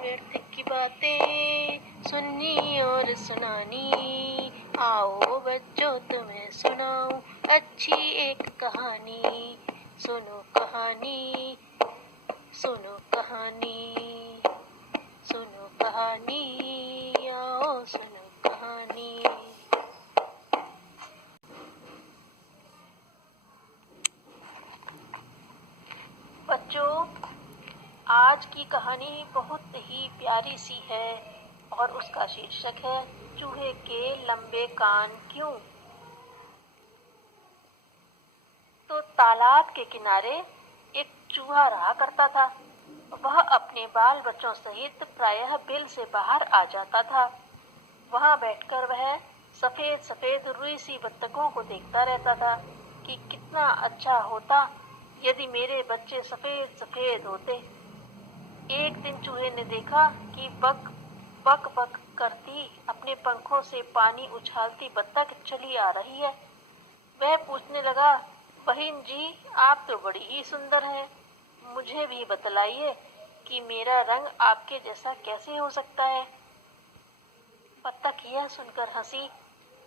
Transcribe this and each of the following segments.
व्यर्थ की बातें सुननी और सुनानी। आओ बच्चों तुम्हें सुनाऊं अच्छी एक कहानी। सुनो कहानी, सुनो कहानी, सुनो कहानी, आओ सुनो कहानी। बच्चों, आज की कहानी बहुत ही प्यारी सी है और उसका शीर्षक है चूहे के लंबे कान क्यों। तो तालाब के किनारे एक चूहा रहा करता था। वह अपने बाल बच्चों सहित प्रायः बिल से बाहर आ जाता था। वहां बैठकर वह सफेद सफेद रुई सी बत्तखों को देखता रहता था कि कितना अच्छा होता यदि मेरे बच्चे सफेद सफेद होते। एक दिन चूहे ने देखा कि बक बक बक करती अपने पंखों से पानी उछालती बत्तख चली आ रही है। वह पूछने लगा, बहन जी, आप तो बड़ी ही सुंदर हैं, मुझे भी बतलाइए कि मेरा रंग आपके जैसा कैसे हो सकता है। बत्तख यह सुनकर हंसी,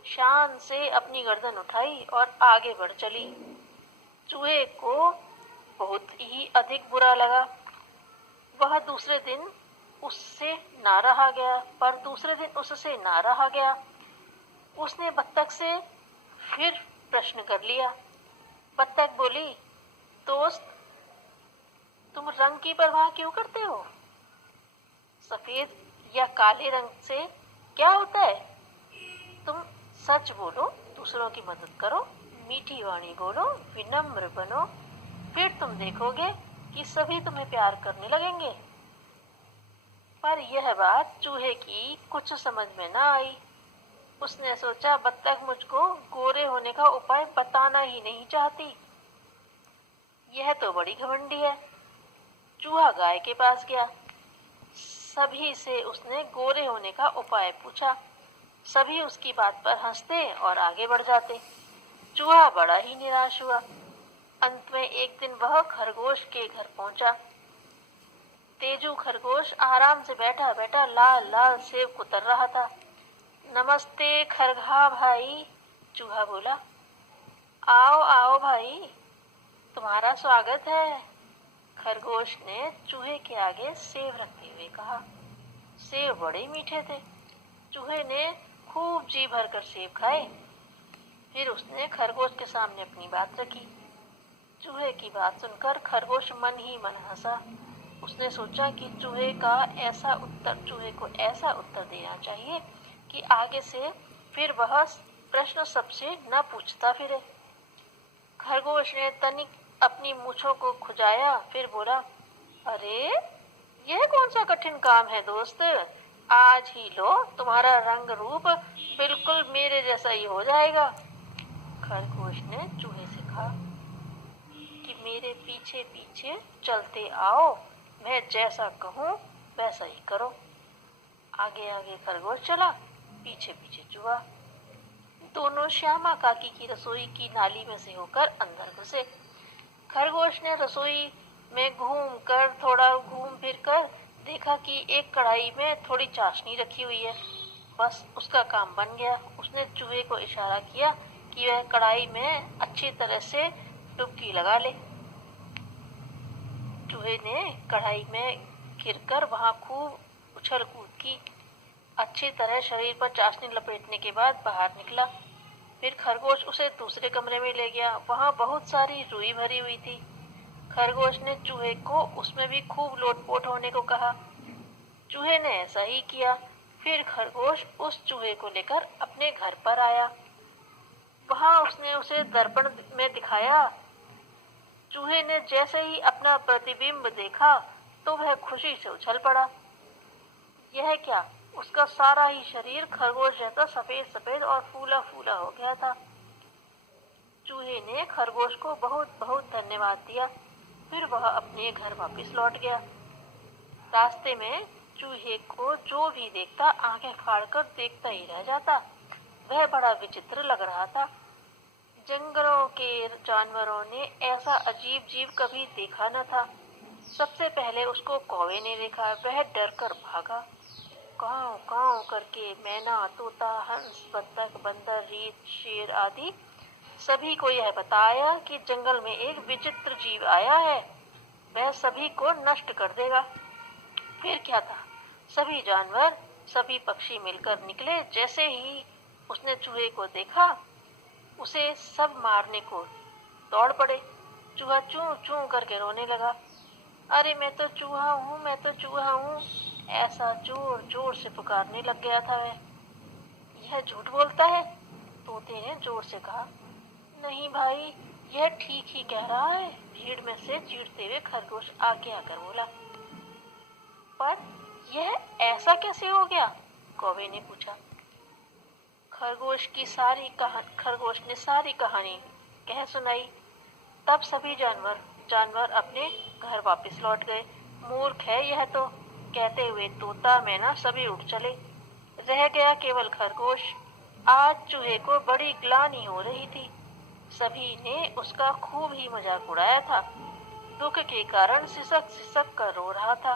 शान से अपनी गर्दन उठाई और आगे बढ़ चली। चूहे को बहुत ही अधिक बुरा लगा। वह दूसरे दिन उससे ना रहा गया, पर दूसरे दिन उससे ना रहा गया। उसने बत्तख से फिर प्रश्न कर लिया। बत्तख बोली, दोस्त, तुम रंग की परवाह क्यों करते हो? सफेद या काले रंग से क्या होता है? तुम सच बोलो, दूसरों की मदद करो, मीठी वाणी बोलो, विनम्र बनो, फिर तुम देखोगे कि सभी तुम्हें प्यार करने लगेंगे। पर यह बात चूहे की कुछ समझ में न आई। उसने सोचा, बत्तख मुझको गोरे होने का उपाय बताना ही नहीं चाहती। यह तो बड़ी घमंडी है। चूहा गाय के पास गया। सभी से उसने गोरे होने का उपाय पूछा। सभी उसकी बात पर हंसते और आगे बढ़ जाते। चूहा बड़ा ही निराश हुआ। अंत में एक दिन वह खरगोश के घर पहुंचा। तेजू खरगोश आराम से बैठा बैठा लाल लाल सेब कुतर रहा था। नमस्ते खरगा भाई, चूहा बोला। आओ आओ भाई, तुम्हारा स्वागत है, खरगोश ने चूहे के आगे सेब रखते हुए कहा। सेब बड़े मीठे थे। चूहे ने खूब जी भरकर सेब खाए। फिर उसने खरगोश के सामने अपनी बात रखी। चूहे की बात सुनकर खरगोश मन ही मन हंसा। उसने सोचा कि चूहे को ऐसा उत्तर देना चाहिए कि आगे से फिर वह प्रश्न सबसे न पूछता फिरे। खरगोश ने तनिक अपनी मूंछों को खुजाया, फिर बोला, अरे यह कौन सा कठिन काम है दोस्त, आज ही लो, तुम्हारा रंग रूप बिल्कुल मेरे जैसा ही हो जाएगा। खरगोश ने चूहे से कहा कि मेरे पीछे पीछे चलते आओ, मैं जैसा कहूँ वैसा ही करो। आगे आगे खरगोश चला, पीछे पीछे चूहा। दोनों श्यामा काकी की रसोई की नाली में से होकर अंदर घुसे। खरगोश ने रसोई में थोड़ा घूम फिर कर देखा कि एक कढ़ाई में थोड़ी चाशनी रखी हुई है। बस उसका काम बन गया। उसने चूहे को इशारा किया कि वह कढ़ाई में अच्छी तरह से डुबकी लगा ले। चूहे ने कढ़ाई में गिरकर वहां खूब उछल कूद की। अच्छी तरह शरीर पर चाशनी लपेटने के बाद बाहर निकला। फिर खरगोश उसे दूसरे कमरे में ले गया। वहां बहुत सारी रुई भरी हुई थी। खरगोश ने चूहे को उसमें भी खूब लोटपोट होने को कहा। चूहे ने ऐसा ही किया। फिर खरगोश उस चूहे को लेकर अपने घर पर आया। वहां उसने उसे दर्पण में दिखाया। चूहे ने जैसे ही अपना प्रतिबिंब देखा तो वह खुशी से उछल पड़ा। यह क्या, उसका सारा ही शरीर खरगोश जैसा सफेद सफेद और फूला फूला हो गया था। चूहे ने खरगोश को बहुत बहुत धन्यवाद दिया। फिर वह अपने घर वापस लौट गया। रास्ते में चूहे को जो भी देखता आंखें फाड़कर देखता ही रह जाता। वह बड़ा विचित्र लग रहा था। जंगलों के जानवरों ने ऐसा अजीब जीव कभी देखा न था। सबसे पहले उसको कौवे ने देखा। वह डर कर भागा। कांव कांव करके मैना, तोता, हंस, बत्तख, बंदर, रीछ, शेर आदि सभी को यह बताया कि जंगल में एक विचित्र जीव आया है, वह सभी को नष्ट कर देगा। फिर क्या था, सभी जानवर, सभी पक्षी मिलकर निकले। जैसे ही उसने चूहे को देखा, उसे सब मारने को दौड़ पड़े। चूहा चूं चूं करके रोने लगा। अरे मैं तो चूहा हूँ, मैं तो चूहा हूँ, ऐसा जोर जोर से पुकारने लग गया था वह। यह झूठ बोलता है, तोते ने जोर से कहा। नहीं भाई, यह ठीक ही कह रहा है, भीड़ में से चीढ़ते हुए खरगोश आगे आकर बोला। पर यह ऐसा कैसे हो गया? कौवे ने पूछा। खरगोश ने सारी कहानी कह सुनाई। तब सभी जानवर अपने घर वापस लौट गए। मूर्ख है यह तो, कहते हुए तोता मैना सभी उठ चले। रह गया केवल खरगोश। आज चूहे को बड़ी ग्लानि हो रही थी। सभी ने उसका खूब ही मजाक उड़ाया था। दुख के कारण सिसक सिसक कर रो रहा था।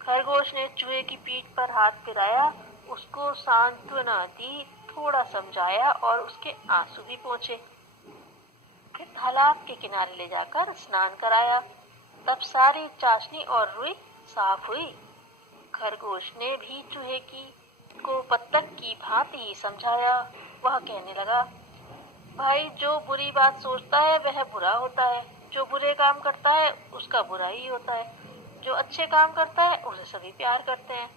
खरगोश ने चूहे की पीठ पर हाथ फिराया, उसको सांत्वना दी, थोड़ा समझाया और उसके आंसू भी पोंछे। फिर तालाब के किनारे ले जाकर स्नान कराया। तब सारी चाशनी और रुई साफ हुई। खरगोश ने भी चूहे को बत्तख की भांति ही समझाया। वह कहने लगा, भाई जो बुरी बात सोचता है वह बुरा होता है, जो बुरे काम करता है उसका बुरा ही होता है, जो अच्छे काम करता है उसे सभी प्यार करते हैं।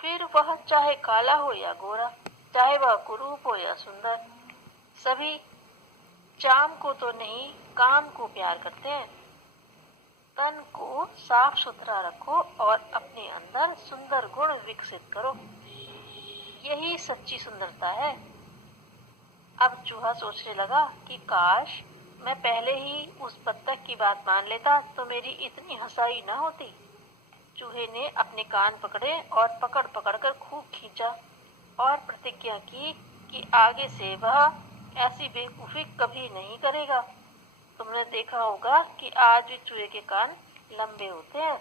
फिर वह चाहे काला हो या गोरा, चाहे वह कुरूप हो या सुंदर, सभी चाम को तो नहीं, काम को प्यार करते हैं। तन को साफ सुथरा रखो और अपने अंदर सुंदर गुण विकसित करो, यही सच्ची सुंदरता है। अब चूहा सोचने लगा कि काश मैं पहले ही उस बत्तख की बात मान लेता तो मेरी इतनी हंसाई न होती। चूहे ने अपने कान पकड़े और पकड़ पकड़ कर खूब खींचा और प्रतिज्ञा की कि आगे से वह ऐसी बेवकूफी कभी नहीं करेगा। तुमने देखा होगा कि आज भी चूहे के कान लंबे होते हैं।